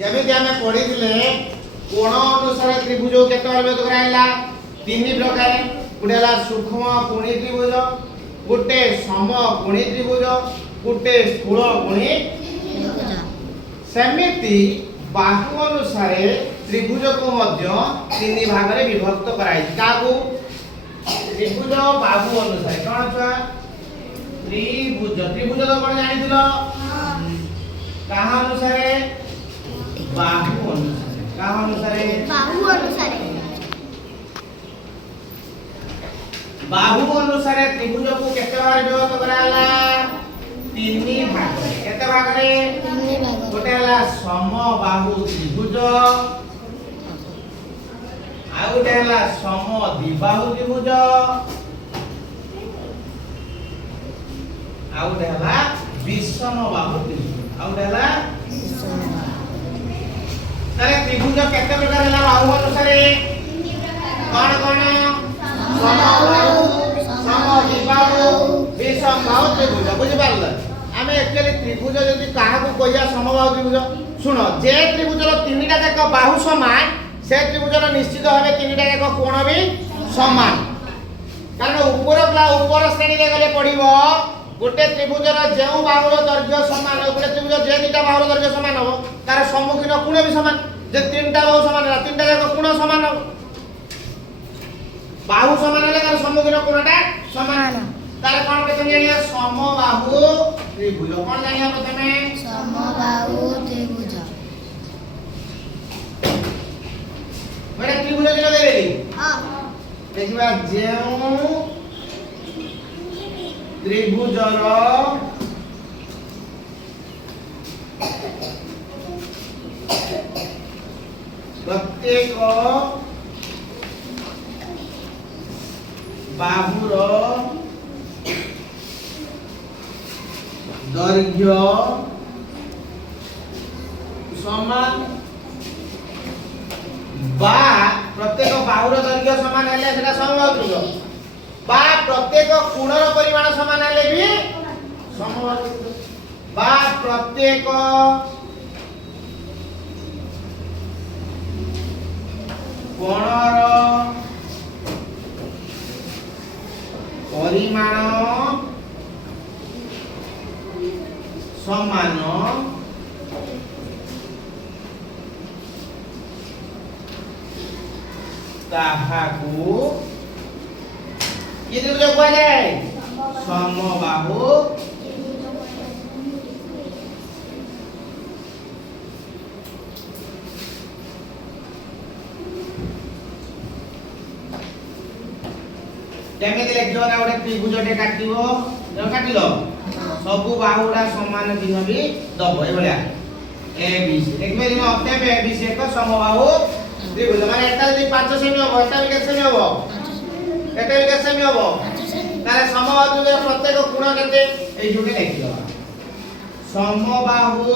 ଯେମିତି ଆମେ ପଢିଥିଲେ କୋଣ ଅନୁସାରେ ତ୍ରିଭୁଜ କେତେ ବ୍ୟବହୃତ କରାଯାଇଲା तीन प्रकार गोटे हला सूक्ष्म कोणी त्रिभुज गोटे सम कोणी त्रिभुज गोटे स्थूल कोणी सेमिति बाहु अनुसार त्रिभुज को मध्य तीन भाग रे विभक्त कराई काकू त्रिभुज बाहु अनुसार कोन छुआ त्रिभुज त्रिभुज तो कोन जानिथिलो कहा अनुसार बाहु अनुसार कहा अनुसार बाहु अनुसार त्रिभुज को केते भाग विभक्त कराला तीन भाग केते भाग रे गोटे हला सम बाहु त्रिभुज आ गोटे हला सम द्विबाहु त्रिभुज आ गोटे हला विषम बाहु त्रिभुज आ गोटे हला तारे त्रिभुज केते प्रकार हला बाहु अनुसार कोन कोन सम बाहु सम द्विबाहु विषम बाहु त्रिभुज बुझि पारला आमे एक्चुअली त्रिभुज जदि काहा को कहिया समबाहु त्रिभुज सुनो जे त्रिभुजर तीनटा जाक बाहु समान से त्रिभुजर निश्चित भाबे तीनटा जाक कोण भी समान कारण ऊपर श्रेणी रे गले पडिबो गोटे त्रिभुजर जेउ बाहुर दैर्घ्य समान गोटे त्रिभुज जे दुटा बाहुर दैर्घ्य समान हो तार सम्मुखीन कोण भी समान जे तीनटा बाहु समान है तीनटा जाक कोण समान हो बाहु समान है तार सम्मुखीन कोणटा समान तार कोन प्रथम जानिया समबाहु त्रिभुज कोन जानिया प्रथमे समबाहु त्रिभुज बडा त्रिभुज दिलो देली हां देखिबा जेउ त्रिभुजर प्रत्येक बाहुर दैर्घ्य समान बा प्रत्येक बाहुर दैर्घ्य समान हेले सेटा समबाहु त्रिभुज बा प्रत्येक कोणर परिमाण समान हेले भी समबाहु त्रिभुज बा प्रत्येक कोणर परिमाण समान ताहाकू ये त्रिभुज कुआ जाए समबाहु केमिति लेखियो ना गोटे त्रिभुजटे काटिबो जो काटिलो सबु बाहुडा समान चिन्ह भी दबो ए भलिया ए बी सी देखबे दिन अतएव ए बी सी एक समबाहु त्रिभुज माने एटा जदि 5 सेमी हो एटा भी केते सेमी हो एटा भी केते सेमी हो तारे समबाहु त्रिभुज प्रत्येक कोण केते ए जोटे लेखियो समबाहु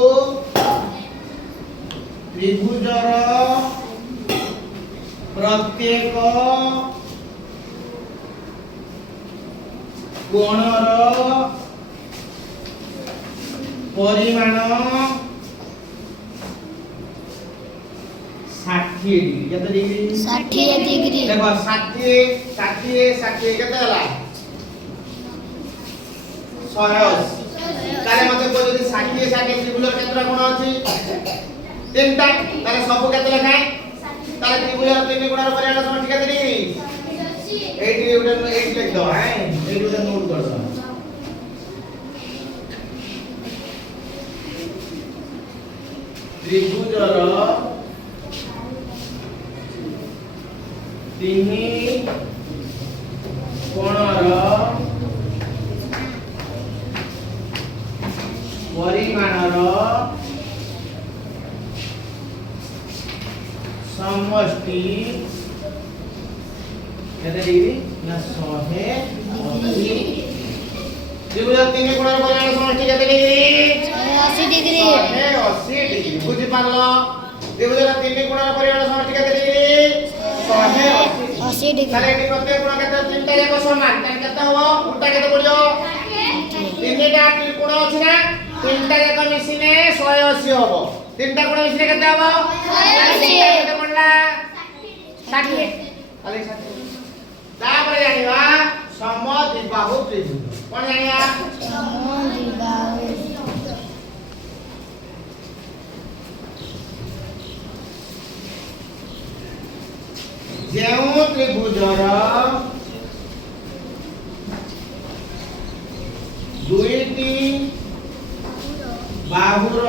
त्रिभुजर प्रत्येक कोणर परिमाण 60 डिग्री केते डिग्री 60 डिग्री देखो 60 केते हला 180 तारे मते को जदी 60 त्रिभुजर केतरा कोण अछि तीनटा तारे सब केते लेखाय तारे त्रिभुजर तीन कोणर परिमाण सम केते डिग्री 80 उडन 8 लिख दो है 8 उडन नोट कर दो त्रिभुजर तीन कोणर परिमाणर समष्टि केते डिग्री ना 180 त्रिभुज तीन कोणर परिमाण समष्टि केते डिग्री 180 डिग्री 180 डिग्री बुझि पारलो त्रिभुज तीन कोणर परिमाण समष्टि केते डिग्री 180 डिग्री ताले एटी प्रत्येक कोण केते तीनटा जाक समान ताले केते हो उल्टा केते पडियो तीनटा त्रिकोण अछि ना तीनटा जाक मिसिने 180 होबो ତିନିଟା ଗୁଣ ମିଶିଲେ କେତେ ହବ? 80 କେତେ ପଡିଲା? 60 ତାହେଲେ 60 ତାପରେ ଜାଣିବା ସମଦ୍ୱିବାହୁ ତ୍ରିଭୁଜ କଣ ଜାଣିବା? ସମଦ୍ୱିବାହୁ ଯେଉଁ ତ୍ରିଭୁଜର ଦୁଇଟି ବାହୁର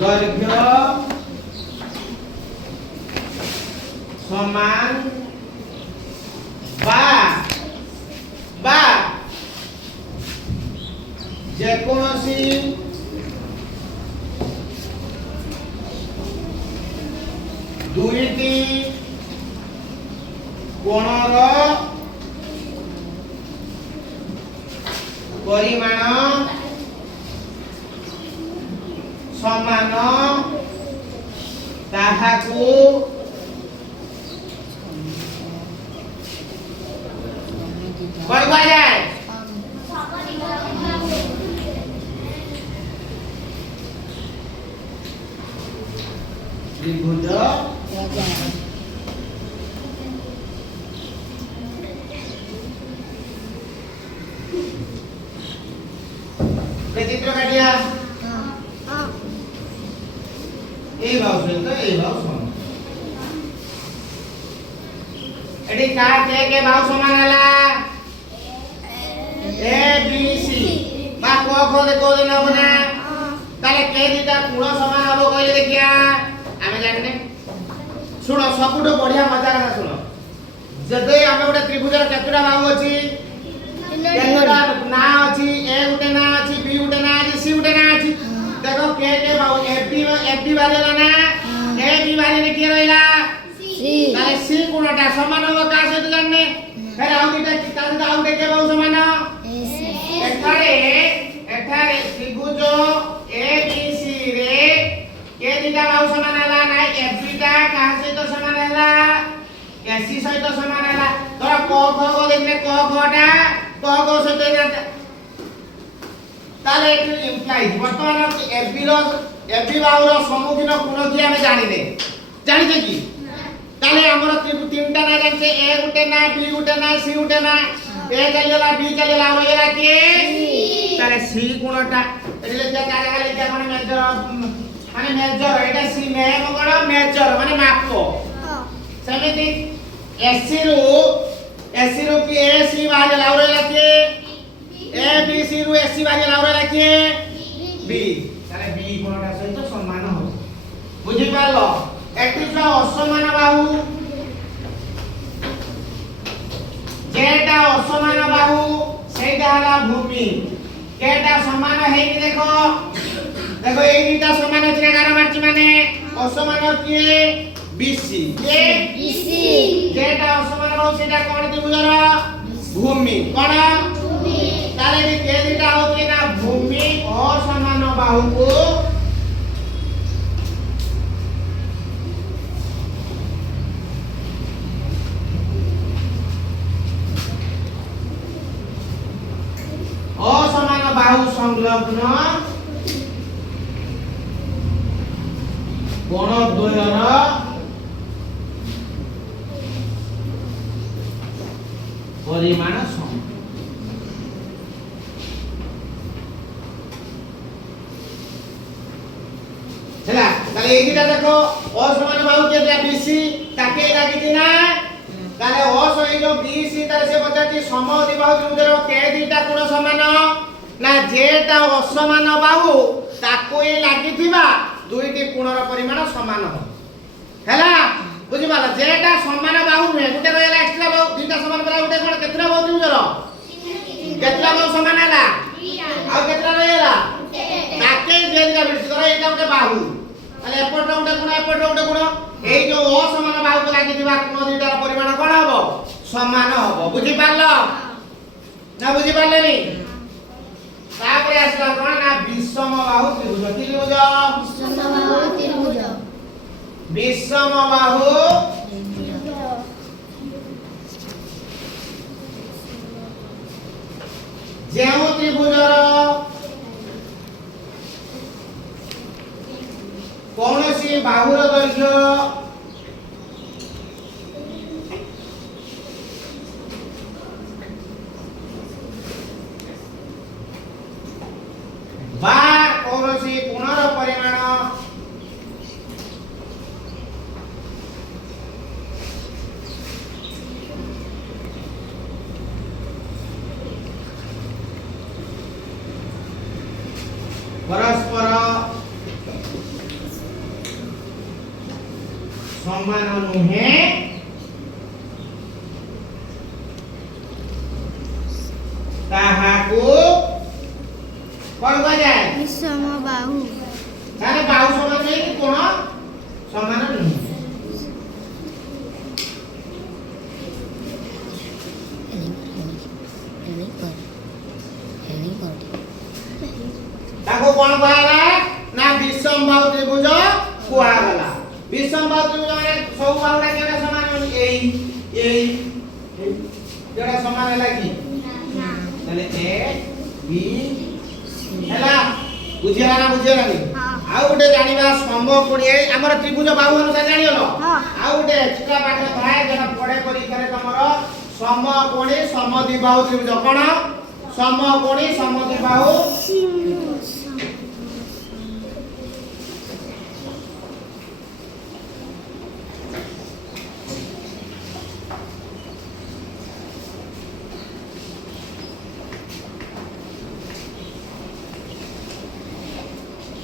ଦୈର୍ଘ୍ୟ ସମାନ ବା ଯେକୌଣସି ଦୁଇଟି କୋଣର ପରିମାଣ ସମାନ ତାହାକୁ କଣ କୁହାଯାଏ? ତ୍ରିଭୁଜ चित्र काटिया ए भाव सहित ए भाव समान एडी का के भाव समान हला ए बी सी बा को को देखो दिन बना ताले के दिटा गुण समान हबो कहले देखिया आमे जानने सुनो सबुठो बढ़िया मजा कथा सुनो जदे आमे गोटे त्रिभुजर केतुरा भाव अछि केतुरा ना अछि ए गुटे ना अछि बी गुटे ना अछि सी गुटे ना अछि देखो के भाव एफडी वाले ना ए बी वाले ने के रहला सी ताले सी गुणटा समान हो का सहित जानने फेर आउ दिटा ताले आउ के भाव समान एठारे त्रिभुज ए बी सी रे के दिटा भाव समान हला ना एफडी टा का सहित समान हला एसी सहित समान हला तोरा को देखले को सहित ताले इम्प्लाई वर्तमान एफबी बाहुर सम्मुखीन गुण की हमें जानिले कि ताले हमर तीनटा ना जानते ए गुटे ना बी गुटे ना सी गुटे ना ए चलेला बी चलेला हो गेला के ताले सी गुणटा एले जे कागा लिखा माने मेजर एटा सी में कोन मेजर माने मापो समिति एसी रो की ए सी बाहर लाउरे लाके A B C row AC बाहर लाउरे लाके बी ताले बी कोनटा सहित समान हो बुझि पालो एटी जो असमान बाहु जेटा असमान बाहु सेटा हला भूमि केटा समान है कि देखो ए दुटा समान अछि ना गार मारची माने असमान किए बीसी के बीसी जेटा असमान हो सेटा कोन त्रिभुजर भूमि कोन भूमि ताले रे के दुटा होती ना भूमि असमान बाहु को असमान बाहु संलग्न कोण द्वयर परिमाण समान चला ताले एटा देखो असमान बाहु के दिया बीसी ताके लागिति ना ताले असही जो बीसी ताले से बचाती समद्वि बाहु त्रिभुजर के दिटा कोण समान ना जेटा असमान बाहु ताको ए लागिथिबा दुईटी कोणर परिमाण समान हो हैला बुझि पाला जेटा समान बाहु नुहे गुटे रहला एक्स्ट्रा बाहु दुईटा समान बला गुटे कोन केतरा बाहु त्रिभुजर केतरा बाहु समान हला आ केतरा रहला ताके जेटा बिट कर एटा गुटे बाहु अले एपट गुटे कोण एपट गुटे कोण एई जो असमान बाहु को लागिथिबा कोण दुईटार परिमाण कोन हबो समान हबो बुझि पालो ना बुझि पालेनी तापरे आसला कोन ना विषम बाहु त्रिभुज विषम बाहु ଯେଉଁ त्रिभुजର କୌଣସି ବାହୁର ଦୈର୍ଘ୍ୟ ବା କୌଣସି କୋଣର ପରିମାଣ परस्पर समान नुहे ताहाकू कौन कह जाए समबाहु तारे बाहु समान नहीं कि कोण समान नुहे ताको कौन कहला ना विषमबाहु त्रिभुज कुआगला विषमबाहु त्रिभुज माने सब बाहुडा केटा समान एई जेटा समान हैला कि तले ए बी हैला बुझिया ना नि आ उठे जानिबा समकोणी हमर त्रिभुज बाहु अनुसार जानियो आ उठे चिका पाठ थाए जेटा पढे करी करे तमरो समकोणी समद्विबाहु त्रिभुज कोन समकोणी समद्विबाहु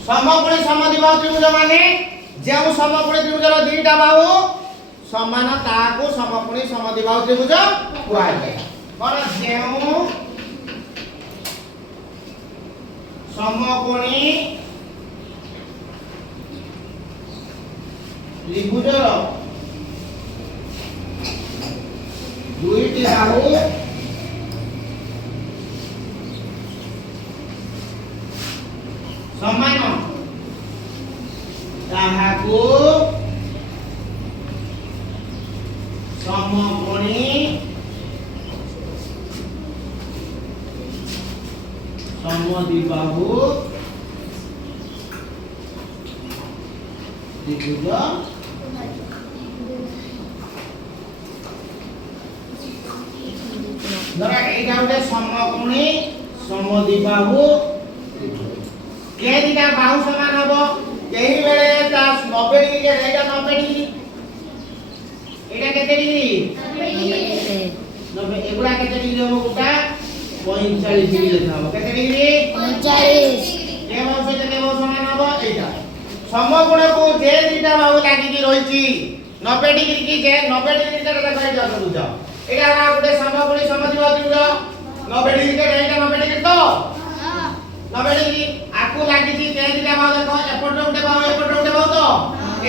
समकोणी समद्विबाहु त्रिभुज माने जेउ समकोणी त्रिभुजर दुईटा बाहु समान ताको समकोणी समद्विबाहु त्रिभुज कुआए कोन जेउ समकोणी त्रिभुजर दुईटी बाहु समान ताहाकू समकोणी समद्विबाहु त्रिभुज धरा एटा उठे समकोणी समद्विबाहु के दिटा बाहु समान हबो केही बेले ता 90 डिग्री के एटा 90 डिग्री एटा केते डिग्री 90 एगुडा केते डिग्री हबो गुटा 45 डिग्री लेखा हबो केते डिग्री 45 के बाहु समान हबो एटा समकोण को जे दिटा बाहु लागि की रहिची 90 डिग्री की जे 90 डिग्री के देखा एटा बुझा एटा ना गुटे समकोणी समद्विबाहु त्रिभुज 90 डिग्री के एटा 90 डिग्री तो 90 डिग्री आकु लागि छि के दिटा बाहु देखो एपट उठे बाहु तो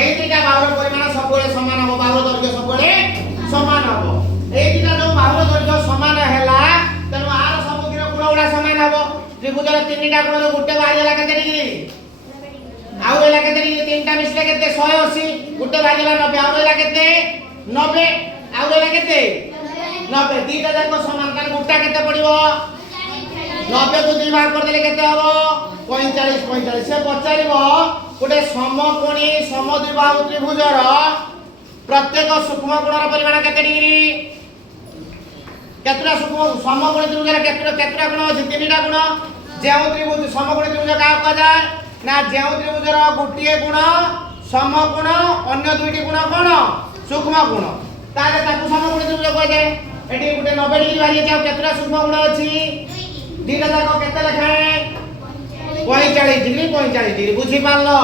एई दिटा बाहुर परिमाण सबले समान हो बाहुर दर्घ्य सबले समान हो एई दिटा जो बाहुर दर्घ्य समान हैला तनो आर समग्र गुण उडा समान हो त्रिभुजर तीनटा गुण गुटे बाहिला केते डिग्री आउ एला केते डिग्री तीनटा मिसले केते 180 गुटे बाहिला 90 आउ एला केते 90 आउ एला केते 90 दीटा जाको समान कान गुटा केते पडिबो 90 को 2 भाग कर देले केते हबो 45 45 से पचारिबो गोटे समकोणी समद्विबाहु त्रिभुजर प्रत्येक सूक्ष्म कोणर परिमाण केते डिग्री केतरा सूक्ष्म समकोणी त्रिभुजर केतरा कोण अछि तीनटा कोण जेउ त्रिभुज समकोणी त्रिभुज का कह जाय ना जेउ त्रिभुजर गोटिए कोण समकोण अन्य दुईटी कोण कोन सूक्ष्म कोण ताले ताकू समकोणी त्रिभुज कह जाय एठी गोटे 90 डिग्री बारी जाउ केतरा सूक्ष्म कोण अछि दीटा जाको केते लेखाए 45 डिग्री बुझी पारलो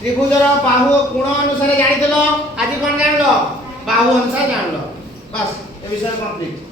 त्रिभुजर बाहु कोण अनुसार जानितलो आज कोन जानलो बाहु अनुसार जानलो बस ए विषय कंप्लीट।